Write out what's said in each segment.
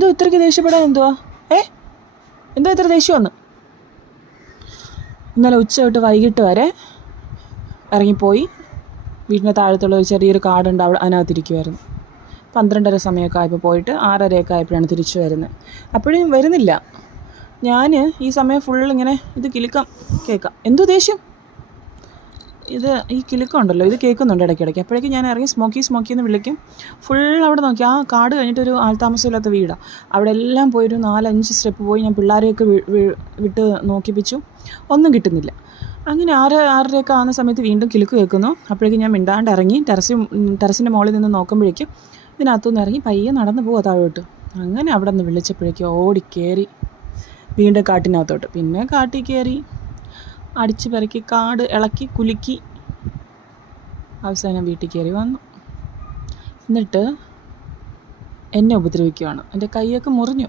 എന്തോ ഇത്രയ്ക്ക് ദേഷ്യപ്പെടാൻ എന്തുവാ? എന്തോ ഇത്ര ദേഷ്യമെന്ന്? ഇന്നലെ ഉച്ച തൊട്ട് വൈകിട്ട് വരെ ഇറങ്ങിപ്പോയി. വീടിൻ്റെ താഴത്തുള്ള ഒരു ചെറിയൊരു കാടുണ്ട്, അവിടെ അതിനകത്തിരിക്കുമായിരുന്നു. 12:30 സമയമൊക്കെ ആയപ്പോൾ പോയിട്ട് 6:30 ആയപ്പോഴാണ് തിരിച്ചു വരുന്നത്. അപ്പോഴും വരുന്നില്ല. ഞാൻ ഈ സമയം ഫുള്ളിങ്ങനെ ഇത് കിലുക്കം കേൾക്കാം. എന്തോ ദേഷ്യം! ഈ കിലുക്കം ഉണ്ടല്ലോ, ഇത് കേൾക്കുന്നുണ്ട് ഇടയ്ക്കിടയ്ക്ക്. അപ്പോഴേക്കും ഞാൻ ഇറങ്ങി സ്മോക്കി എന്ന് വിളിക്കും. ഫുൾ അവിടെ നോക്കി. ആ കാട് കഴിഞ്ഞിട്ടൊരു ആൾതാമസമില്ലാത്ത വീടാണ്. അവിടെ എല്ലാം പോയൊരു 4-5 സ്റ്റെപ്പ് പോയി ഞാൻ പിള്ളേരെയൊക്കെ വിട്ട് നോക്കിപ്പിച്ചു. ഒന്നും കിട്ടുന്നില്ല. അങ്ങനെ 6:30 ആവുന്ന സമയത്ത് വീണ്ടും കിലുക്ക് കേൾക്കുന്നു. അപ്പോഴേക്കും ഞാൻ മിണ്ടാണ്ട് ഇറങ്ങി ടെറസിൻ്റെ മുകളിൽ നിന്ന് നോക്കുമ്പോഴേക്കും ഇതിനകത്തുനിന്ന് ഇറങ്ങി പയ്യെ നടന്നു പോവാ താഴോട്ട്. അങ്ങനെ അവിടെ നിന്ന് വിളിച്ചപ്പോഴേക്കും ഓടിക്കയറി വീണ്ടും കാട്ടിനകത്തോട്ട്. പിന്നെ കാട്ടിൽ കയറി അടിച്ച് പെരക്കി കാട് ഇളക്കി കുലുക്കി അവസാനം വീട്ടിൽ കയറി വന്നു. എന്നിട്ട് എന്നെ ഉപദ്രവിക്കുകയാണ്. എൻ്റെ കൈയൊക്കെ മുറിഞ്ഞു.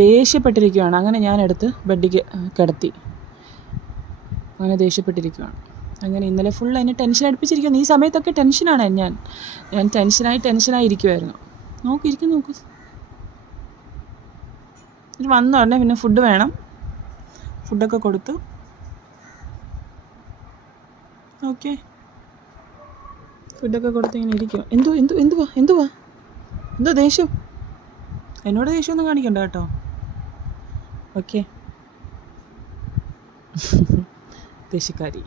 ദേഷ്യപ്പെട്ടിരിക്കുകയാണ്. അങ്ങനെ ഞാനെടുത്ത് ബെഡിക്ക് കിടത്തി. അങ്ങനെ ദേഷ്യപ്പെട്ടിരിക്കുകയാണ്. അങ്ങനെ ഇന്നലെ ഫുൾ എന്നെ ടെൻഷൻ അടുപ്പിച്ചിരിക്കുന്നു. ഈ സമയത്തൊക്കെ ടെൻഷനാണ് ഞാൻ ടെൻഷനായി ഇരിക്കുമായിരുന്നു. നോക്ക് വന്ന ഉടനെ പിന്നെ ഫുഡ് വേണം. ഫുഡൊക്കെ കൊടുത്തു. ഓക്കെ, ഫുഡൊക്കെ കൊടുത്ത് ഇങ്ങനെ ഇരിക്കും. എന്തുവാ എന്തോ ദേഷ്യം? എന്നോട് ദേഷ്യമൊന്നും കാണിക്കണ്ട കേട്ടോ. ഓക്കെ, ദേഷ്യക്കാരി.